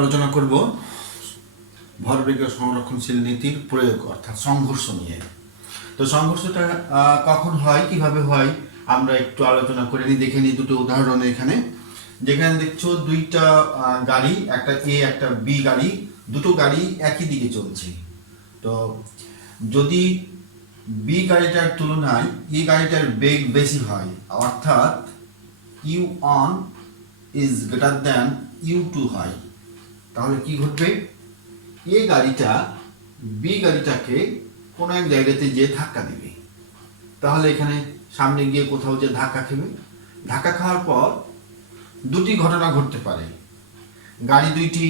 আলোচনা করব ভরবেগীয় সংরক্ষণশীল নীতির প্রয়োগ অর্থাৎ সংঘর্ষ নিয়ে। তো সংঘর্ষটা কখন হয়, কিভাবে হয় আমরা একটু আলোচনা করে নিই, দেখে নিই দুটো উদাহরণ। এখানে যেখানে দেখছো দুইটা গাড়ি, একটা এ একটা বি গাড়ি, দুটো গাড়ি একই দিকে চলছে। তো যদি বি গাড়িটার তুলনায় এ গাড়িটার বেগ বেশি হয়, অর্থাৎ u1 is greater than u2 হয়, তাহলে কি ঘটবে? এ গাড়িটা বি গাড়িটাকে কোনো এক জায়গাতে যে ধাক্কা দেবে। তাহলে এখানে সামনে গিয়ে কোথাও যে ধাক্কা খেবে, ধাক্কা খাওয়ার পর দুটি ঘটনা ঘটতে পারে। গাড়ি দুইটি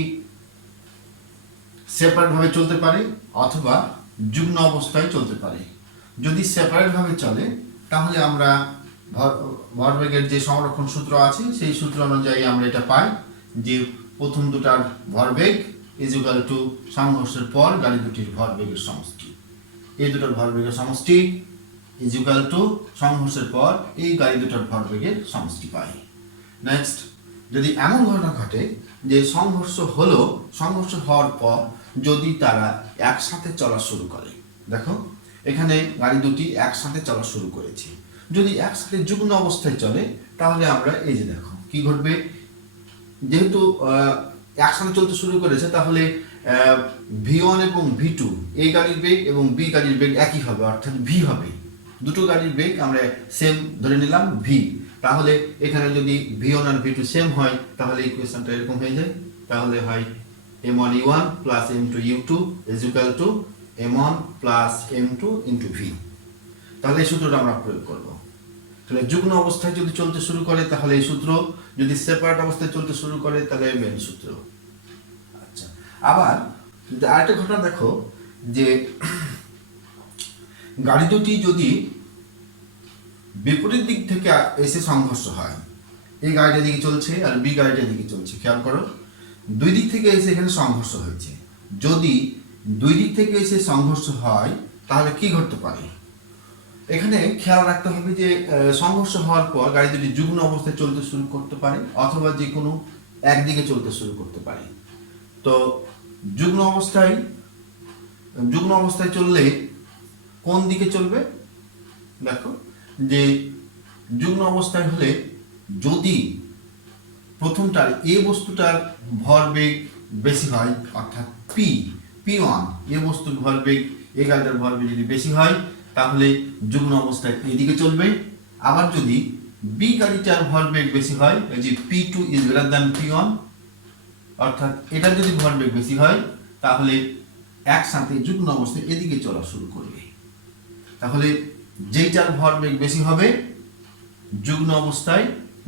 সেপারেটভাবে চলতে পারে অথবা যুগ্ম অবস্থায় চলতে পারে। যদি সেপারেটভাবে চলে তাহলে আমরা ভরবেগের যে সংরক্ষণ সূত্র আছে সেই সূত্র অনুযায়ী আমরা এটা পাই যে প্রথম দুটার ভরবেগ ইজ ইকুয়াল টু সংঘর্ষের পর গাড়ি দুটির ভরবেগের সমষ্টি। এই দুটার ভরবেগের সমষ্টি ইজ ইকুয়াল টু সংঘর্ষের পর এই গাড়ি দুটার ভরবেগের সমষ্টি পাই। নেক্সট, যদি এমন ঘটনা ঘটে যে সংঘর্ষ হওয়ার পর যদি তারা একসাথে চলা শুরু করে, দেখো এখানে গাড়ি দুটি একসাথে চলা শুরু করেছে, যদি একসাথে যুগ্ম অবস্থায় চলে তাহলে আমরা এই যে দেখো কি ঘটবে, যেহেতু একসাথে চলতে শুরু করেছে তাহলে V1 এবং V2 এই গাড়ির বেগ এবং বি গাড়ির বেগ একই হবে, অর্থাৎ V হবে। দুটো গাড়ির বেগ আমরা সেম ধরে নিলাম V, তাহলে এখানে যদি V1 আর V2 সেম হয় তাহলে ইকুয়েশনটা এরকম হয়ে যায়। তাহলে হয় m1 u1 plus m2 u2 is equal to m1 plus m2 into v। তাহলে এই সূত্রটা আমরা প্রয়োগ করব। তাহলে যুগ্ম অবস্থায় যদি চলতে শুরু করে তাহলে এই সূত্র, যদি সেপারেট অবস্থায় চলতে শুরু করে তাহলে মেন সূত্র। আচ্ছা, আবার আরেকটা ঘটনা দেখো যে গাড়ি দুটি যদি বিপরীত দিক থেকে এসে সংঘর্ষ হয়, এই গাড়িটা দিকে চলছে আর বি গাড়িটা দিকে চলছে, খেয়াল করো দুই দিক থেকে এসে এখানে সংঘর্ষ হয়েছে। যদি দুই দিক থেকে এসে সংঘর্ষ হয় তাহলে কি ঘটতে পারে? এখানে খেয়াল রাখতে হবে যে সংঘর্ষ হওয়ার পর গাড়ি দুটি যুগ্ম অবস্থায় চলতে শুরু করতে পারে অথবা যে কোনো একদিকে চলতে শুরু করতে পারে। তো যুগ্ম অবস্থায় চললে কোন দিকে চলবে? দেখো যে যুগ্ম অবস্থায় হলে যদি প্রথমটার এ বস্তুটার ভরবেগ বেশি হয়, অর্থাৎ P1 এ বস্তুর ভরবেগ এ গাড়িটার ভরবেগ যদি বেশি হয় তাহলে যুগ্ম অবস্থায় এদিকে চলবে। আবার যদি বি গাড়িটার ভরবেগ বেশি হয়, এই যে P2 is greater than P1, অর্থাৎ এটা যদি ভরবেগ বেশি হয় তাহলে একসাথে যুগ্ম অবস্থায় এদিকে চলা শুরু করবে। তাহলে যেইটার ভরবেগ বেশি হবে যুগ্ম অবস্থায়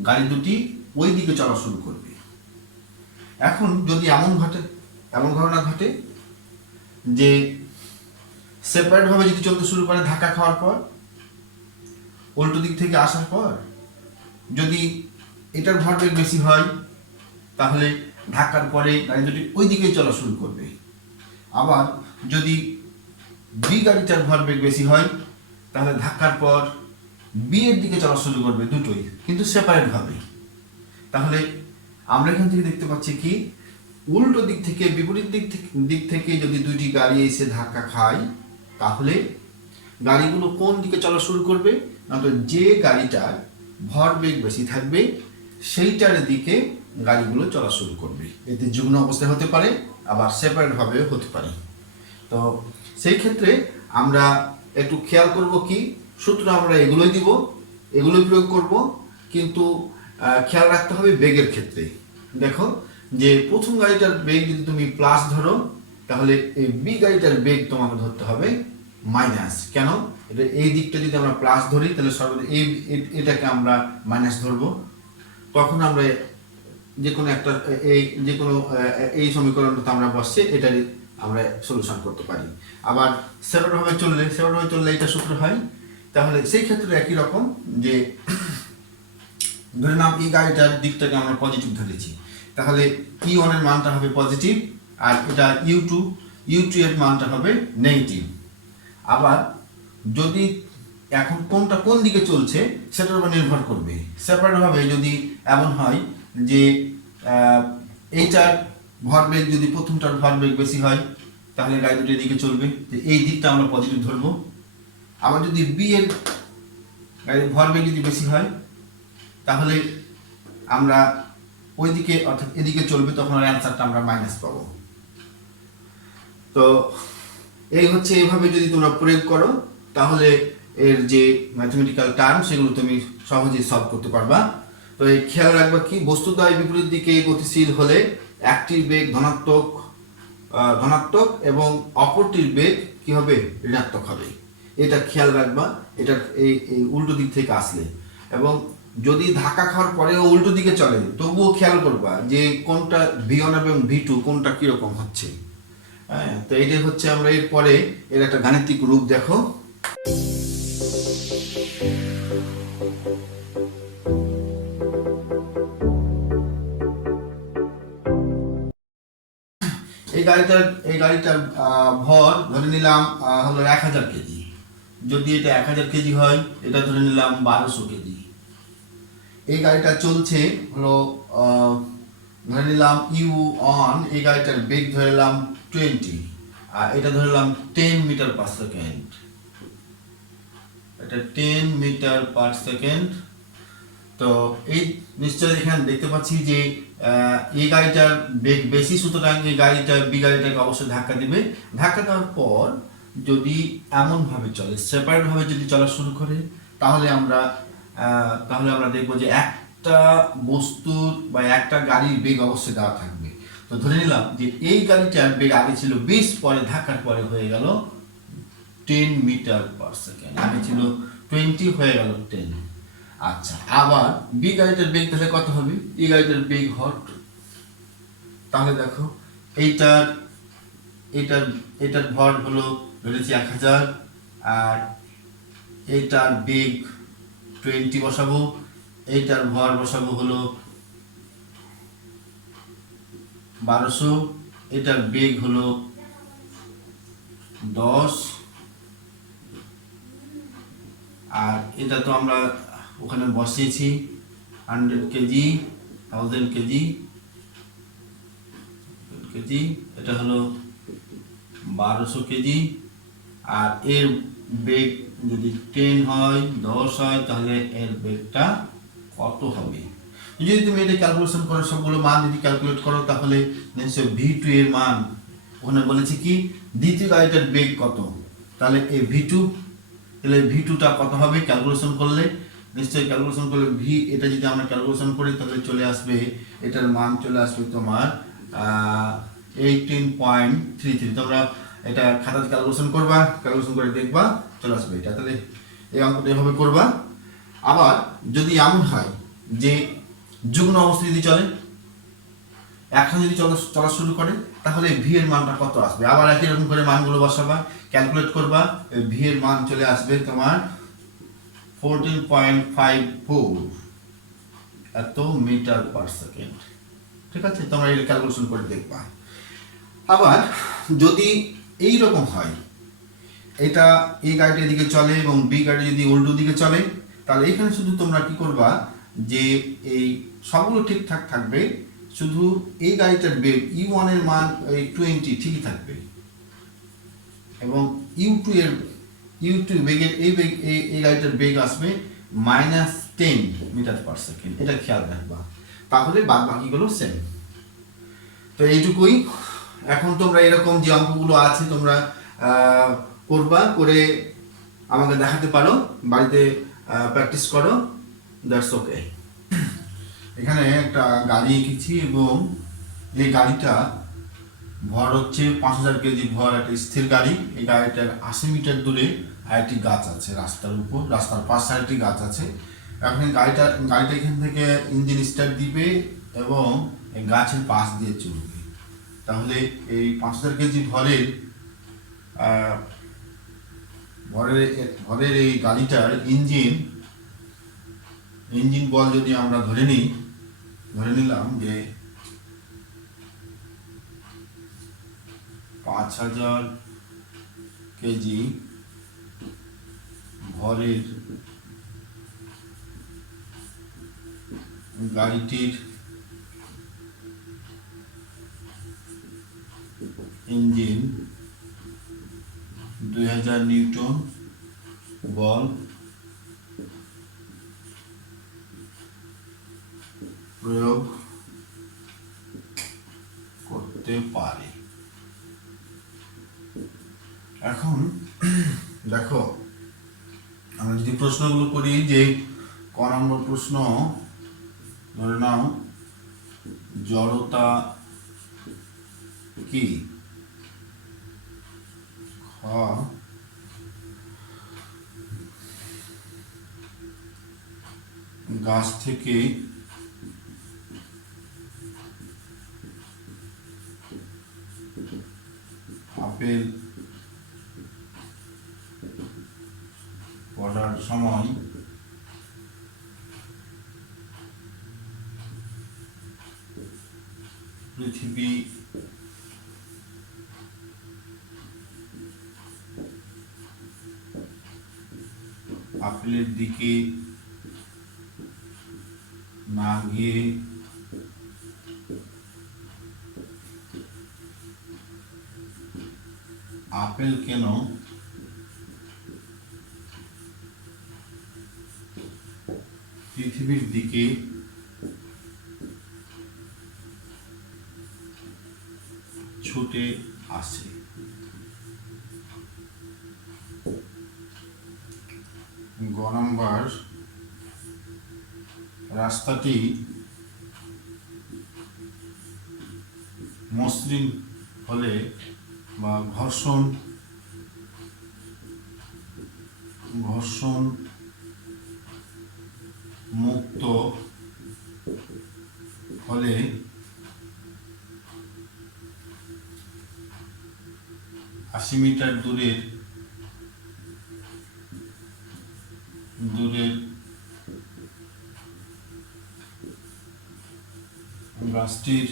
গাড়ি দুটি ওই দিকে চলা শুরু করবে। এখন যদি এমন ঘটনা ঘটে যে সেপারেট ভাবে যদি চলতে শুরু করে ধাক্কা খাওয়ার পর, উল্টো দিক থেকে আসার পর যদি এটার ভরবেগ বেশি হয় তাহলে ধাক্কার পরে গাড়ি দুটি ওই দিকে চলা শুরু করবে। আবার যদি বি গাড়িটার ভরবেগ বেশি হয় তাহলে ধাক্কার পর বি এর দিকে চলা শুরু করবে, দুটোই কিন্তু সেপারেট ভাবে। তাহলে আমরা এখান থেকে দেখতে পাচ্ছি কি, উল্টো দিক থেকে বিপরীত দিক থেকে যদি দুইটি গাড়ি এসে ধাক্কা খায় তাহলে গাড়িগুলো কোন দিকে চলা শুরু করবে? না, তো যে গাড়িটার ভরবেগ বেশি থাকবে সেইটার দিকে গাড়িগুলো চলা শুরু করবে। এতে যুগ্ম অবস্থায় হতে পারে আবার সেপারেট ভাবেও হতে পারে। তো সেই ক্ষেত্রে আমরা একটু খেয়াল করব কি, সূত্র আমরা এগুলোই দিব, এগুলোই প্রয়োগ করব, কিন্তু খেয়াল রাখতে হবে বেগের ক্ষেত্রে। দেখো যে প্রথম গাড়িটার বেগ যদি তুমি প্লাস ধরো তাহলে এই বি গাড়িটার বেগ তোমাকে ধরতে হবে মাইনাস। কেন? এটা এই দিকটা যদি আমরা প্লাস ধরি তাহলে সর্বদা এটাকে আমরা মাইনাস ধরবো। তখন আমরা এই সমীকরণটা আমরা বসছে এটাই আমরা সলিউশন করতে পারি। আবার সেপারেটভাবে চললে এটা সূত্র হয়। তাহলে সেই ক্ষেত্রে একই রকম, যে ধরে নাম এই গাড়িটার দিকটাকে আমরা পজিটিভ ধরেছি, তাহলে E1 এর মানটা হবে পজিটিভ আর এটা U2 এর মানটা হবে নেগেটিভ। আবার যদি এখন কোনটা কোন দিকে চলছে সেটার উপর নির্ভর করবে। সেপারেটভাবে যদি এমন হয় যে এইটার ভরবেগ যদি প্রথমটার ভরবেগ বেশি হয় তাহলে গাড়ি দুটো এদিকে চলবে, এই দিকটা আমরা পজিটিভ ধরবো। আবার যদি বি এর গাড়ির ভরবেগ যদি বেশি হয় তাহলে আমরা ওইদিকে অর্থাৎ এদিকে চলবে, তখন অ্যান্সারটা আমরা মাইনাস পাবো। তো এই হচ্ছে, এইভাবে যদি তোমরা প্রয়োগ করো তাহলে এর যে ম্যাথমেটিক্যাল টার্ম সেগুলো তুমি সহজেই সলভ করতে পারবা। তো এই খেয়াল রাখবা কি, বস্তুদ্বয় বিপরীত দিকে গতিশীল হলে একটির বেগ ধনাত্মক এবং অপরটির বেগ কি হবে, ঋণাত্মক হবে। এটা খেয়াল রাখবা, এটা এই উল্টো দিক থেকে আসলে। এবং যদি ধাক্কা খাওয়ার পরেও উল্টো দিকে চলে তবুও খেয়াল করবা যে কোনটা V1 এবং V2 কোনটা কিরকম হচ্ছে। হ্যাঁ, তো এইটাই হচ্ছে, আমরা এরপরে এর একটা গাণিতিক রূপ দেখো। এই গাড়িটার ভর ধরে নিলাম হলো 1000 কেজি। যদি এটা 1000 কেজি হয়, এটা ধরে নিলাম 1200 কেজি। এই গাড়িটা চলছে হলো ধরে নিলাম U1, এই গাড়িটার বেগ ধরে নিলাম 20, আর এটা ধরে নিলাম 10 মিটার পার সেকেন্ড। এটা 10 মিটার পার সেকেন্ড। তো এই নিশ্চয়ই এখানে দেখতে পাচ্ছি যে এই গাড়িটার বেগ বেশি, সুতরাং এই গাড়িটা বি গাড়িটাকে অবশ্যই ধাক্কা দিবে। ধাক্কা দেওয়ার পর যদি এমনভাবে চলে, সেপারেটভাবে যদি চলা শুরু করে, তাহলে আমরা দেখবো যে একটা বস্তুর বা একটা গাড়ির বেগ অবশ্যই দেওয়া থাকবে। তো ধরে নিলাম যে এই গাড়িটার বেগ আগে ছিল 20, পরে ধাক্কার পরে হয়ে গেল 10 মিটার পার সেকেন্ড। আগে ছিল 20, হয়ে গেল 10। আচ্ছা, আবার বি গাড়িটার বেগ তাহলে কত হবে, এই গাড়িটার বেগ হট। তাহলে দেখো এইটার ভর হলো ধরেছি 1000, আর এইটার বেগ 20 বসাবো, এইটার ভর বসাবো হলো 1200, এটার বেগ হলো 10, আর এটা তো আমরা ওখানে বসিয়েছি 100 কেজি, 1000 কেজি, এটা হলো 1200 কেজি। আর এর বেগ যদি 10 হয়, 10 হয়, তাহলে এর বেগটা কত হবে? যদি তুমি এটা ক্যালকুলেশন করো, সবগুলো মান যদি ক্যালকুলেট করো, তাহলে নিশ্চয় V2 এর মান, ওখানে বলেছে কি দ্বিতীয় গাড়িটার বেগ কত, তাহলে এই তাহলে V2টা কত হবে ক্যালকুলেশন করলে, নিশ্চয়ই ক্যালকুলেশন করলে এটা যদি আমরা ক্যালকুলেশন করি তাহলে চলে আসবে, এটার মান চলে আসবে তোমার 18.33। তোমরা এটা খাতাতে ক্যালকুলেশন করবা, ক্যালকুলেশন করে দেখবা চলে আসবে এটা। তাহলে এই অঙ্কটা এভাবে করবা। আবার যদি এমন হয় যে যুগ্ম অবস্থা যদি চলে, একসাথে যদি চলা শুরু করে, তাহলে ভি এর মানটা কত আসবে? আবার একই রকম করে মানগুলো বসাবা, ক্যালকুলেট করবা, ভি এর মান চলে আসবে তোমার 14.54 এত মিটার পার সেকেন্ড। ঠিক আছে, তোমরা এটা ক্যালকুলেশন করে দেখবা। আবার যদি এই রকম হয়, এটা এই গাড়িটা এদিকে চলে এবং বি গাড়ি যদি উল্টো দিকে চলে, তাহলে এখানে শুধু তোমরা কি করবা যে এই সবগুলো ঠিকঠাক থাকবে, শুধু এই গাড়িটার বেগ U1 এর মান এই 20 ঠিকই থাকবে, এবং U2 বেগের এই গাড়িটার বেগ আসবে -10 মিটার পার সেকেন্ড। এটা খেয়াল রাখবা, তাহলে বাদ বাকিগুলো সেম। তো এইটুকুই। এখন তোমরা এরকম যে অঙ্কগুলো আছে তোমরা করবা, করে আমাকে দেখাতে পারো, বাড়িতে প্র্যাকটিস করো, দ্যাটস ওকে। এখানে একটা গাড়ি এঁকেছি এবং এই গাড়িটা ভর হচ্ছে 5000 কেজি ভর, একটা স্থির গাড়ি। এই গাড়িটার 80 মিটার দূরে আরেকটি গাছ আছে রাস্তার উপর, রাস্তার পাশে আরেকটি গাছ আছে। এখন গাড়িটা এখান থেকে ইঞ্জিন স্টার্ট দিবে এবং এই গাছের পাশ দিয়ে চলবে। তাহলে এই 5000 কেজি ভরের এই গাড়িটার ইঞ্জিন বল যদি আমরা ধরে নিলাম যে 5000 কেজি ভরের গাড়িটির ইঞ্জিন 2000 নিউটন বল প্রয়োগ করতে পারে। এখন দেখো আমরা যদি প্রশ্নগুলো করি, যে ক নম্বর প্রশ্ন, ধরে নাও জড়তা কি? খ গাছ থেকে আপেল পড়ার সময় পৃথিবী আপেলের দিকে না গিয়ে আপেল কেন পৃথিবীর দিকে ছুটে আসে? গ নম্বর, রাস্তাটি মসৃণ হলে বা ঘর্ষণ মুক্ত হলে আশি মিটার দূরের গাছটির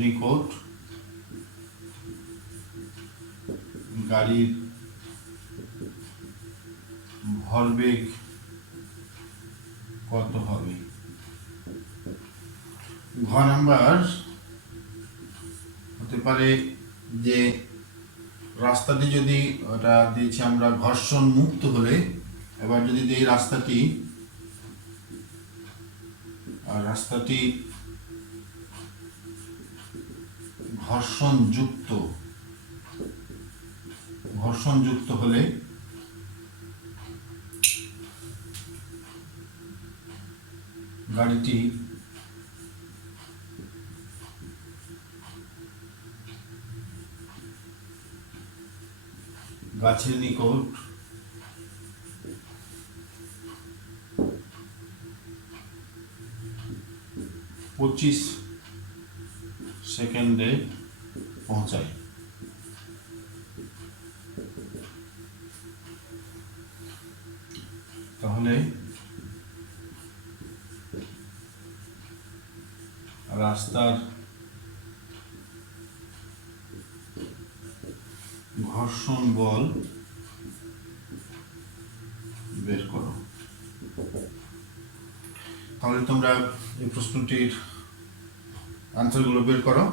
নিকট গাড়ির ভরবেগ কত হবে? ঘ নাম্বার হতে পারে যে রাস্তাটি যদি, ওটা দিয়েছি আমরা ঘর্ষণ মুক্ত হলে, এবার যদি এই রাস্তাটি ঘর্ষণ যুক্ত হলে গাড়িটি গাছের নিকট 25 সেকেন্ডে পৌঁছায়। তাহলে রাস্তার ঘর্ষণ বল বের করো। তাহলে তোমরা এই প্রশ্নটির আনসারগুলো বের করো।